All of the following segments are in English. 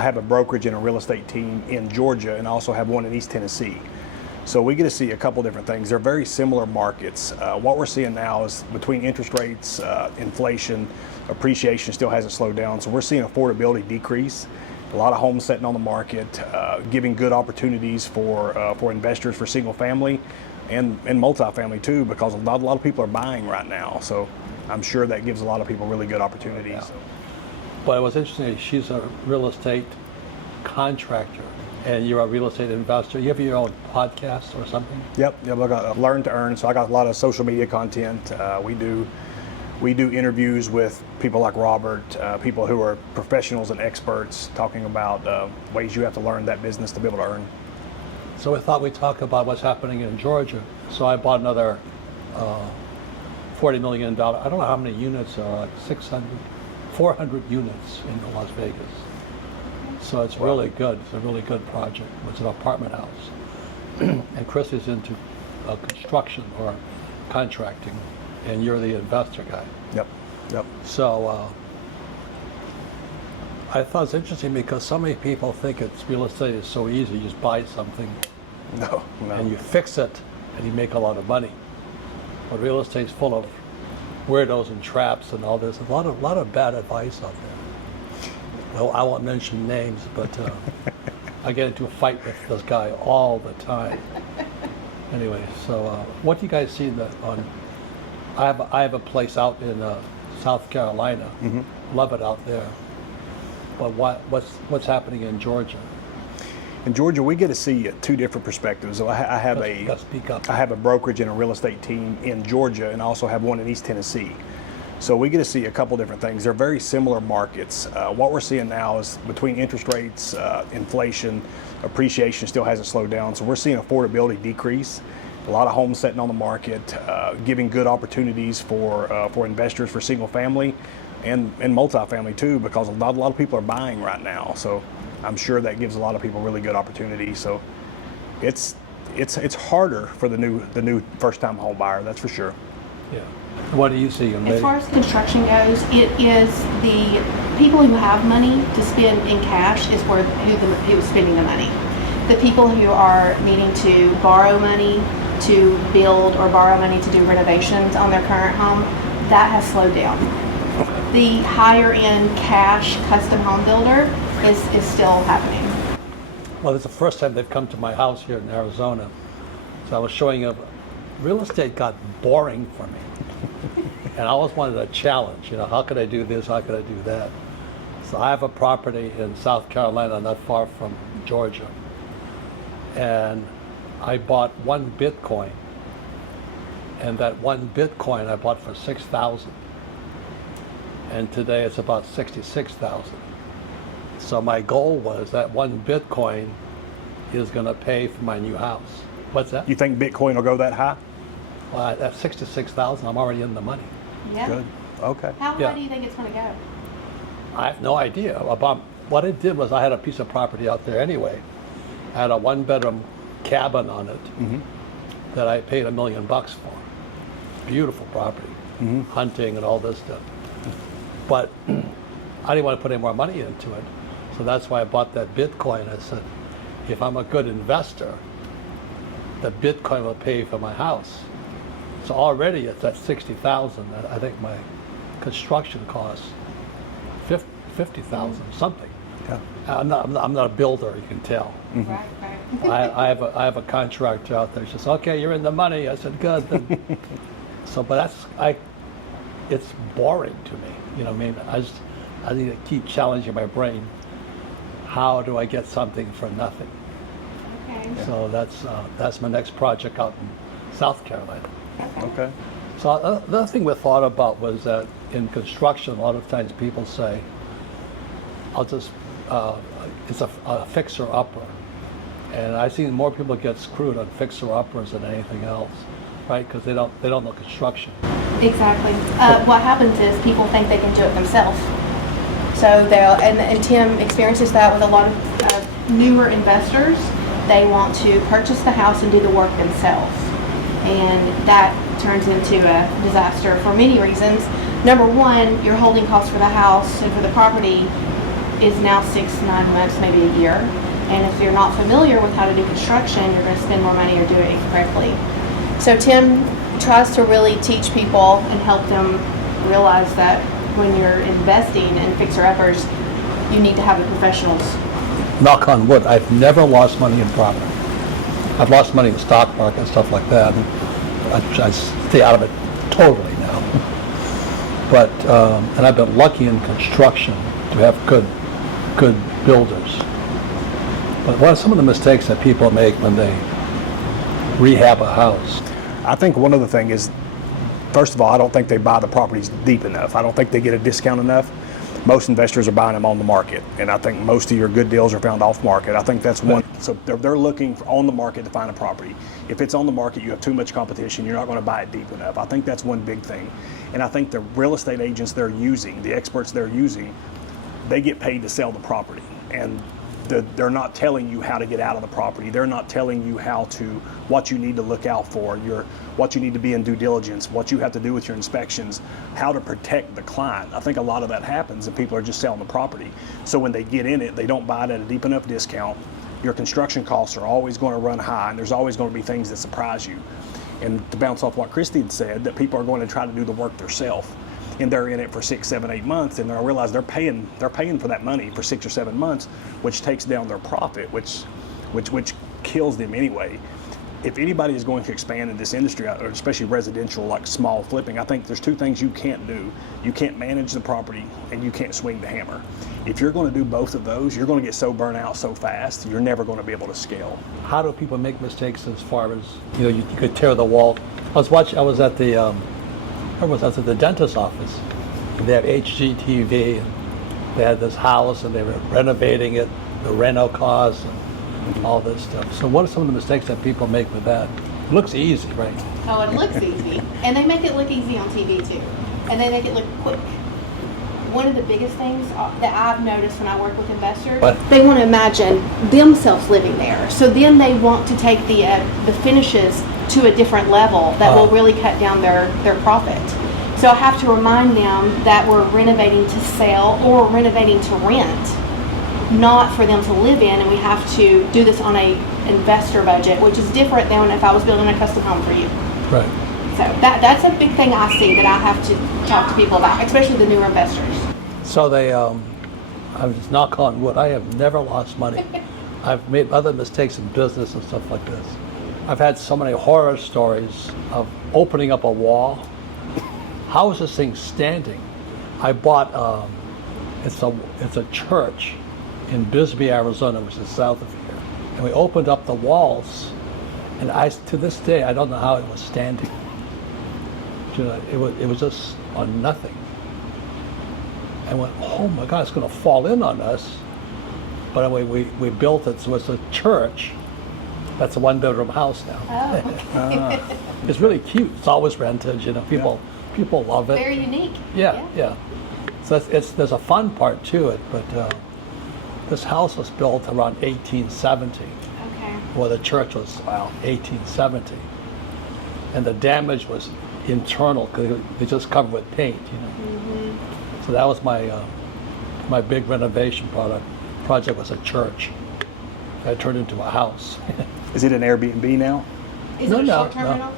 I have a brokerage and a real estate team in Georgia, and I also have one in East Tennessee. So we get to see a couple different things. They're very similar markets. What we're seeing now is between interest rates, inflation, appreciation still hasn't slowed down. So we're seeing affordability decrease. A lot of homes sitting on the market, giving good opportunities for investors for single family and multifamily too, because a lot of people are buying right now. So I'm sure that gives a lot of people really good opportunities. Yeah. But it was interesting, she's a real estate contractor and you're a real estate investor. You have your own podcast or something? Yep, I got Learn to Earn, so I got a lot of social media content. We do interviews with people like Robert, people who are professionals and experts, talking about ways you have to learn that business to be able to earn. So I thought we'd talk about what's happening in Georgia. So I bought another $40 million. I don't know how many units there are, like 400 units in Las Vegas. So it's really good. It's a really good project. It's an apartment house. And Chris is into construction or contracting, and you're the investor guy. Yep. So I thought it's interesting because so many people think real estate is so easy. You just buy something, No. and you fix it, and you make a lot of money. But real estate's full of weirdos and traps and all this. A lot of bad advice out there. Well, I won't mention names, but I get into a fight with this guy all the time. Anyway, so what do you guys see on? I have a place out in South Carolina. Mm-hmm. Love it out there. But what's happening in Georgia? In Georgia, we get to see two different perspectives. So I have a brokerage and a real estate team in Georgia, and I also have one in East Tennessee. So we get to see a couple different things. They're very similar markets. What we're seeing now is between interest rates, inflation, appreciation still hasn't slowed down. So we're seeing affordability decrease. A lot of homes sitting on the market, giving good opportunities for investors for single family and multifamily too, because a lot of people are buying right now. So I'm sure that gives a lot of people really good opportunities. So it's harder for the new first-time home buyer, that's for sure. Yeah. What do you see? As far as construction goes, it is the people who have money to spend in cash is who's spending the money. The people who are needing to borrow money to build or borrow money to do renovations on their current home, that has slowed down. The higher end cash custom home builder is still happening. Well, it's the first time they've come to my house here in Arizona. So I was showing up. Real estate got boring for me. And I always wanted a challenge. How could I do this? How could I do that? So I have a property in South Carolina, not far from Georgia. And I bought one Bitcoin. And that one Bitcoin I bought for $6,000. And today it's about $66,000. So my goal was that one Bitcoin is going to pay for my new house. What's that? You think Bitcoin will go that high? Well, at $66,000, I'm already in the money. Yeah. Good. Okay. How high do you think it's going to go? I have no idea. What it did was I had a piece of property out there anyway. I had a one-bedroom cabin on it that I paid $1 million for. Beautiful property, hunting and all this stuff. But I didn't want to put any more money into it. So that's why I bought that Bitcoin. I said, if I'm a good investor, the Bitcoin will pay for my house. So already it's at $60,000. I think my construction costs $50,000 something. Yeah. I'm not a builder, you can tell. Mm-hmm. Right. I have a contractor out there. She says, "Okay, you're in the money." I said, "Good." Then. So, but it's boring to me. I mean, I need to keep challenging my brain. How do I get something for nothing? Okay. So that's my next project out in South Carolina. Okay. So the other thing we thought about was that in construction, a lot of times people say, it's a fixer-upper. And I've seen more people get screwed on fixer-uppers than anything else, right? Because they don't know construction. Exactly. What happens is people think they can do it themselves. So and Tim experiences that with a lot of newer investors. They want to purchase the house and do the work themselves. And that turns into a disaster for many reasons. Number one, your holding costs for the house and for the property is now 6, 9 months, maybe a year. And if you're not familiar with how to do construction, you're going to spend more money or do it incorrectly. So Tim tries to really teach people and help them realize that when you're investing in fixer-uppers, you need to have the professionals. Knock on wood, I've never lost money in property. I've lost money in the stock market and stuff like that. And I stay out of it totally now. But, and I've been lucky in construction to have good builders. But what are some of the mistakes that people make when they rehab a house? I think one of the things is, first of all, I don't think they buy the properties deep enough. I don't think they get a discount enough. Most investors are buying them on the market, and I think most of your good deals are found off market. I think that's one. So they're looking on the market to find a property. If it's on the market, you have too much competition, you're not going to buy it deep enough. I think that's one big thing. And I think the real estate agents they're using, the experts they're using, they get paid to sell the property. And they're not telling you how to get out of the property. They're not telling you what you need to look out for, what you need to be in due diligence, what you have to do with your inspections, how to protect the client. I think a lot of that happens and people are just selling the property. So when they get in it, they don't buy it at a deep enough discount. Your construction costs are always going to run high, and there's always going to be things that surprise you. And to bounce off what Christy had said, that people are going to try to do the work themselves. And they're in it for 6, 7, 8 months, and they'll realize they're paying for that money for 6 or 7 months, which takes down their profit, which kills them anyway. If anybody is going to expand in this industry, or especially residential, like small flipping, I think there's 2 things you can't do. You can't manage the property, and you can't swing the hammer. If you're going to do both of those, you're going to get so burnt out so fast, you're never going to be able to scale. How do people make mistakes as far as, you could tear the wall? I was at the dentist's office. They have HGTV, and they had this house, and they were renovating it, the reno costs, and all this stuff. So what are some of the mistakes that people make with that? It looks easy, right? Oh, it looks easy. And they make it look easy on TV too. And they make it look quick. One of the biggest things that I've noticed when I work with investors, they want to imagine themselves living there. So then they want to take the finishes to a different level that will really cut down their profit. So I have to remind them that we're renovating to sell or renovating to rent, not for them to live in, and we have to do this on a investor budget, which is different than if I was building a custom home for you. Right. So that's a big thing I see that I have to talk to people about, especially the newer investors. So I'm just knock on wood, I have never lost money. I've made other mistakes in business and stuff like this. I've had so many horror stories of opening up a wall. How is this thing standing? I bought, it's a church in Bisbee, Arizona, which is south of here. And we opened up the walls, and to this day, I don't know how it was standing. It was just on nothing. I went, oh my God, it's going to fall in on us. But anyway, we built it, so it's a church. That's a 1-bedroom house now. Oh. It's really cute. It's always rented, people love it. Very unique. Yeah. So there's a fun part to it, but this house was built around 1870. Okay. Well, the church was 1870. And the damage was internal, because they just covered with paint, Mm-hmm. So that was my big renovation project was a church that turned into a house. Is it an Airbnb now? Is it a short-term rental?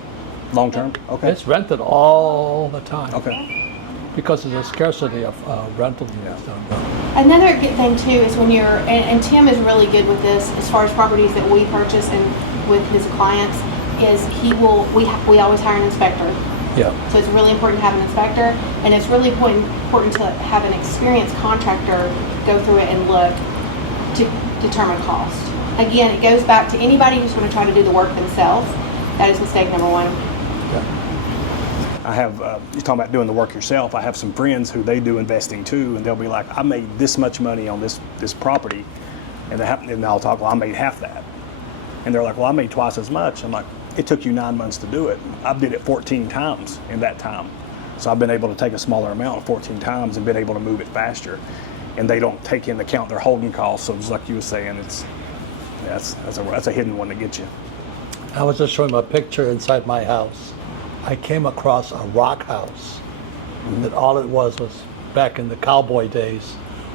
Long term? Okay. It's rented all the time. Okay. Because there's a scarcity of rental units down there. Another good thing too is when you're, and Tim is really good with this as far as properties that we purchase and with his clients, is we always hire an inspector. Yeah. So it's really important to have an inspector, and it's really important to have an experienced contractor go through it and look to determine cost. Again, it goes back to anybody who's going to try to do the work themselves. That is mistake number 1. I have, you're talking about doing the work yourself. I have some friends who they do investing too, and they'll be like, I made this much money on this property, and I'll talk, well, I made half that. And they're like, well, I made twice as much. I'm like, it took you 9 months to do it. I did it 14 times in that time. So I've been able to take a smaller amount 14 times and been able to move it faster. And they don't take into account their holding costs. So just like you were saying, that's a hidden one to get you. I was just showing him a picture inside my house. I came across a rock house. That all it was back in the cowboy days,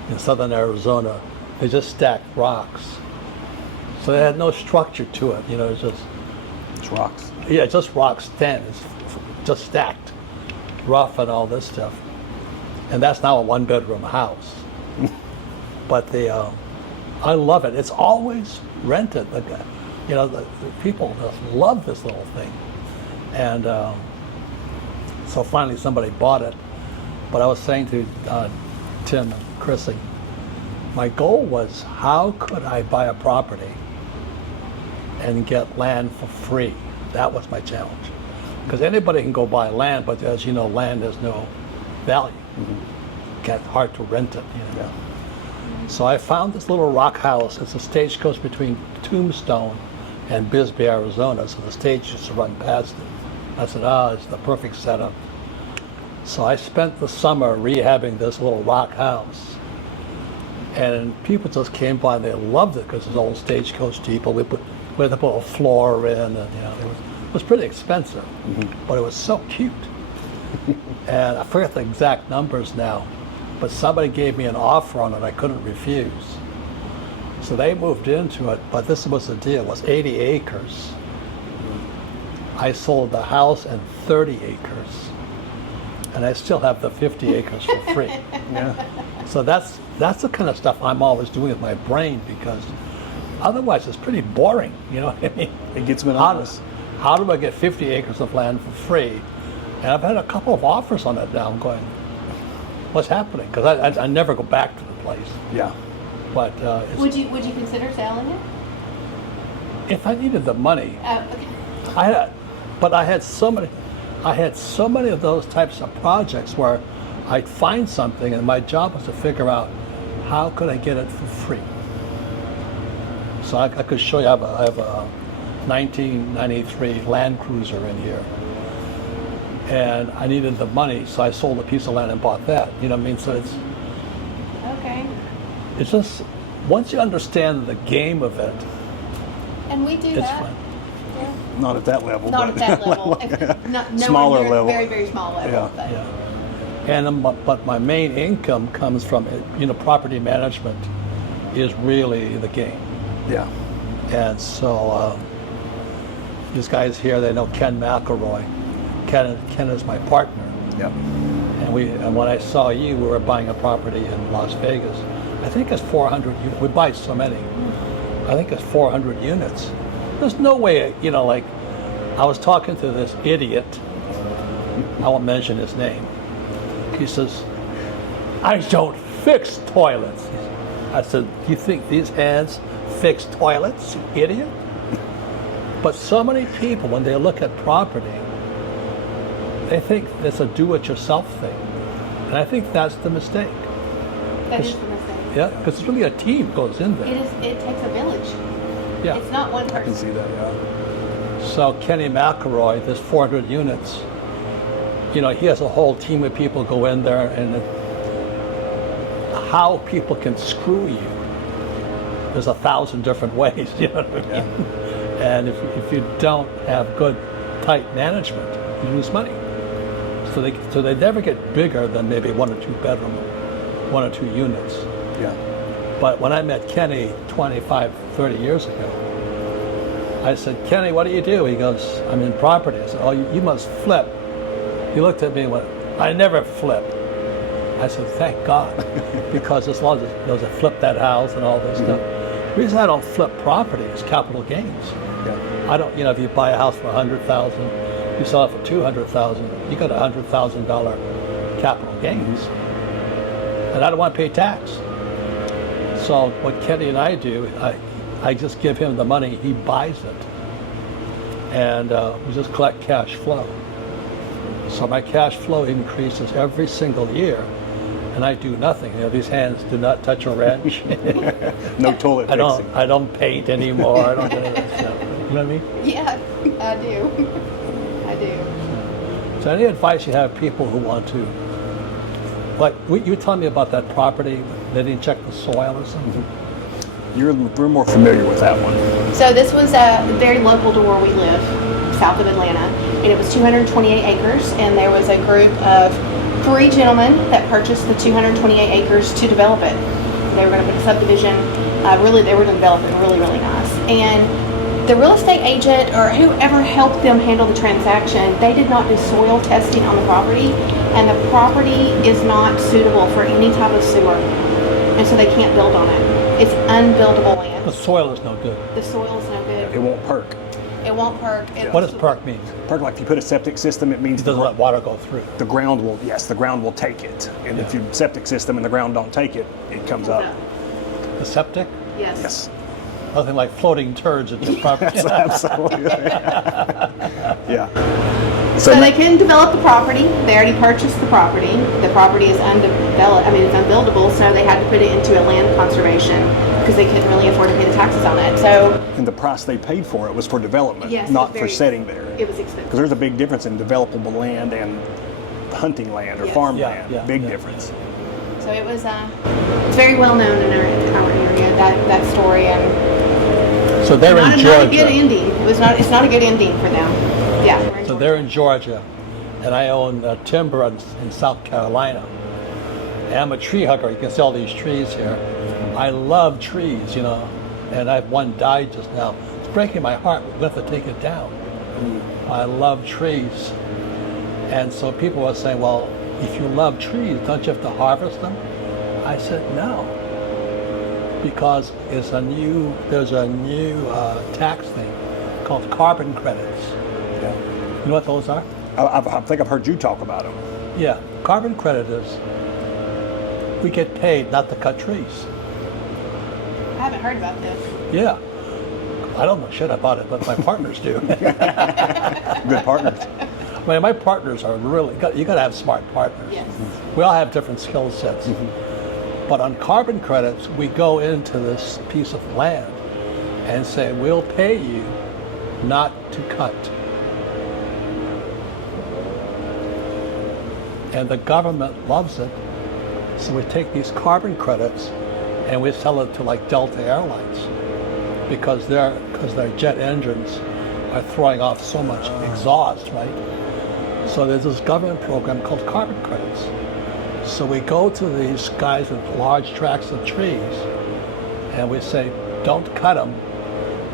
in southern Arizona. They just stacked rocks. So they had no structure to it, you know, it's just, It's rocks. yeah, just rocks thin, it's just stacked, rough and all this stuff. And that's now a one-bedroom house. But I love it. It's always rented. You know, the people just love this little thing. And so finally somebody bought it. But I was saying to Tim and Chrissy, my goal was, how could I buy a property and get land for free? That was my challenge. Because anybody can go buy land, but as you know, land has no value. It's hard to rent it. You know? Yeah. So I found this little rock house. It's a stagecoach between Tombstone and Bisbee, Arizona. So the stage used to run past it. I said, it's the perfect setup. So I spent the summer rehabbing this little rock house. And people just came by and they loved it because it's old stagecoach depot. We had to put a floor in, and you know, it was pretty expensive, but it was so cute. And I forget the exact numbers now, but somebody gave me an offer on it I couldn't refuse. So they moved into it, but this was the deal. It was 80 acres. I sold the house and 30 acres, and I still have the 50 acres for free. Yeah. So that's the kind of stuff I'm always doing with my brain, because otherwise it's pretty boring, you know what I mean? It gets monotonous. How do I get 50 acres of land for free? And I've had a couple of offers on it now. I'm going, what's happening? Because I never go back to the place. Yeah. But Would you consider selling it? if I needed the money, Okay. I had so many of those types of projects where I'd find something, and my job was to figure out how could I get it for free. So I could show you. I have a 1993 Land Cruiser in here, and I needed the money, so I sold a piece of land and bought that. You know what I mean? So Okay. it's just, once you understand the game of it, And we do it's that. fun. Yeah. Not at that level. Not but at that level. Not Smaller nowhere near level. Very, very small level. Yeah. But. Yeah. And but my main income comes from, you know, property management is really the game. Yeah. And so these guys here, they know Ken McElroy. Ken is my partner. Yep. And when I saw you, we were buying a property in Las Vegas. I think it's 400. We buy so many. I think it's 400 units. There's no way, you know, like, I was talking to this idiot. I won't mention his name. He says, I don't fix toilets. I said, do you think these hands fix toilets, you idiot? But so many people, when they look at property, they think it's a do-it-yourself thing. And I think that's the mistake. That is the mistake. Yeah, because it's really a team goes in there. It takes a village. Yeah. It's not one I can person. see that. Yeah. So Kenny McElroy, there's 400 units. You know, he has a whole team of people go in there, and how people can screw you, there's 1,000 different ways, you know what I mean? And if you don't have good, tight management, you lose money. So they never get bigger than maybe 1 or 2 bedroom, 1 or 2 units. Yeah. But when I met Kenny 25, 30 years ago, I said, Kenny, what do you do? He goes, I'm in property. I said, oh, you must flip. He looked at me and went, I never flip. I said, thank God, because as long as I flip that house and all this stuff. The reason I don't flip property is capital gains. Yeah. I don't, you know, if you buy a house for $100,000, you sell it for $200,000, you got $100,000 capital gains. And I don't want to pay tax. So what Kenny and I do, I just give him the money, he buys it. And we just collect cash flow. So my cash flow increases every single year, and I do nothing. You know, these hands do not touch a wrench. No toilet fixing. I don't paint anymore. I don't do any of that stuff. You know what I mean? Yeah, I do. I do. So any advice you have people who want to, like, you were telling me about that property, they didn't check the soil or something? We're more familiar with that one. So this was very local to where we live, south of Atlanta, and it was 228 acres, and there was a group of 3 gentlemen that purchased the 228 acres to develop it. They were going to put a subdivision. Really, they were going to develop it really, really nice. And the real estate agent or whoever helped them handle the transaction, they did not do soil testing on the property, and the property is not suitable for any type of sewer, and so they can't build on it. It's unbuildable land. The soil is no good. The soil is no good. It won't perk. It won't perk. What does perk mean? Perk, like if you put a septic system, it means It doesn't let water go through. the ground will, yes, the ground will take it. And if your septic system and the ground don't take it, it comes up. The septic? Yes. Yes. Nothing like floating turds at your property. Absolutely. Yeah. So they couldn't develop the property. They already purchased the property. The property is undeveloped. I mean, it's unbuildable. So they had to put it into a land conservation because they couldn't really afford to pay the taxes on it. So. And the price they paid for it was for development, Yes, not it was for setting there. It was expensive. Because there's a big difference in developable land and hunting land or Yes. farmland. Big Yeah. difference. So it was. It's very well known in our area that story, and So they're in not a Georgia. good ending. It's not a good ending for them. Yeah. we're in So Georgia. they're in Georgia, and I own timber in South Carolina. And I'm a tree hugger. You can see all these trees here. I love trees, you know, and one died just now. It's breaking my heart. We have to take it down. I love trees. And so people were saying, well, if you love trees, don't you have to harvest them? I said, no. Because there's a new tax thing called carbon credits. Yeah. You know what those are? I think I've heard you talk about them. Yeah, carbon credit is we get paid not to cut trees. I haven't heard about this. Yeah. I don't know shit about it, but my partners do. Good partners. I mean, my partners are really, you got to have smart partners. Yes. We all have different skill sets. But on carbon credits, we go into this piece of land and say, we'll pay you not to cut. And the government loves it. So we take these carbon credits and we sell it to like Delta Airlines because their jet engines are throwing off so much exhaust, right? So there's this government program called carbon credits. So we go to these guys with large tracts of trees and we say, don't cut them.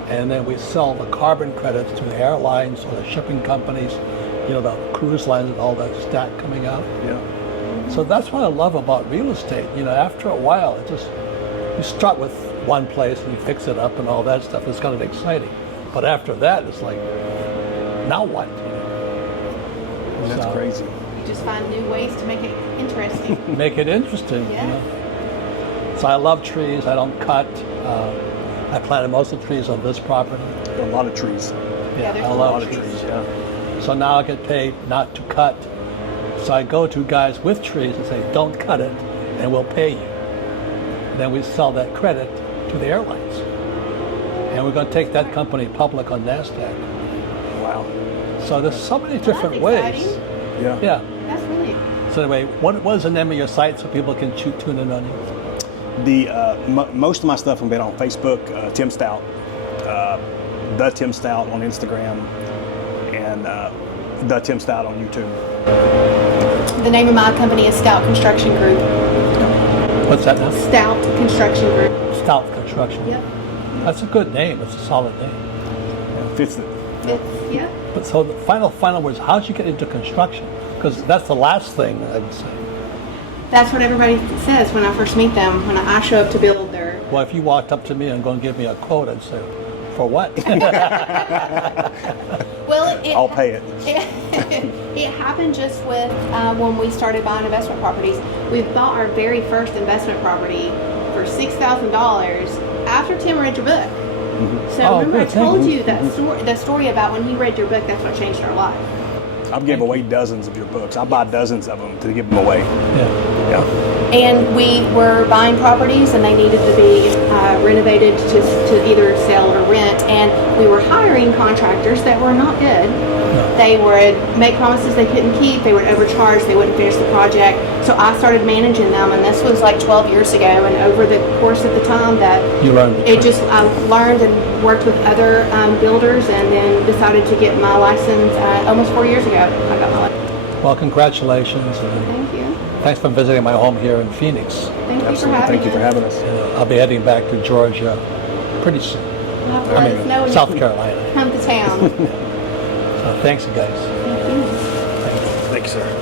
And then we sell the carbon credits to the airlines or the shipping companies, you know, the cruise lines and all that stack coming out. Yeah. So that's what I love about real estate. You know, after a while, you start with one place and you fix it up and all that stuff. It's kind of exciting. But after that, it's like, now what? That's crazy. You just find new ways to make it interesting. Make it interesting, Yeah. you know. So I love trees. I don't cut. I planted most of the trees on this property. A lot of trees. Yeah, there's I a love lot of trees. Yeah. So now I get paid not to cut. So I go to guys with trees and say, don't cut it, and we'll pay you. Then we sell that credit to the airlines. And we're going to take that company public on NASDAQ. Wow. So there's so many Well, different that's ways. exciting. Yeah. Yeah. That's really. So anyway, what is the name of your site so people can tune in on you? Most of my stuff I'm been on Facebook, Tim Stout, the Tim Stout on Instagram, and the Tim Stout on YouTube. The name of my company is Stout Construction Group. What's that now? Stout Construction Group. Stout Construction. Yep. That's a good name. It's a solid name. Fits it. Yeah. But so the final words, how'd you get into construction? Because that's the last thing I would say. That's what everybody says when I first meet them. When I show up to build their. Well, if you walked up to me and going to give me a quote, I'd say, for what? Well, I'll pay it. It happened just with when we started buying investment properties. We bought our very first investment property for $6,000 after Tim read your book. So Oh, remember I good, thank told you. you that story about when he read your book. That's what changed our life. I've given away dozens of your books. I buy dozens of them to give them away. Yeah. Yeah. And we were buying properties and they needed to be renovated to either sell or rent. And we were hiring contractors that were not good. They would make promises they couldn't keep. They would overcharge. They wouldn't finish the project. So I started managing them, and this was like 12 years ago. And over the course of the time that You learned the trick. I learned and worked with other builders, and then decided to get my license almost 4 years ago. I got my license. Well, congratulations. Thank you. thanks for visiting my home here in Phoenix. Thank you for Absolutely. having Thank you for us. having us. I'll be heading back to Georgia pretty soon. Well, I let us know mean, when South you Carolina. come to town. So thanks, you guys. Thank you. Thank you, sir.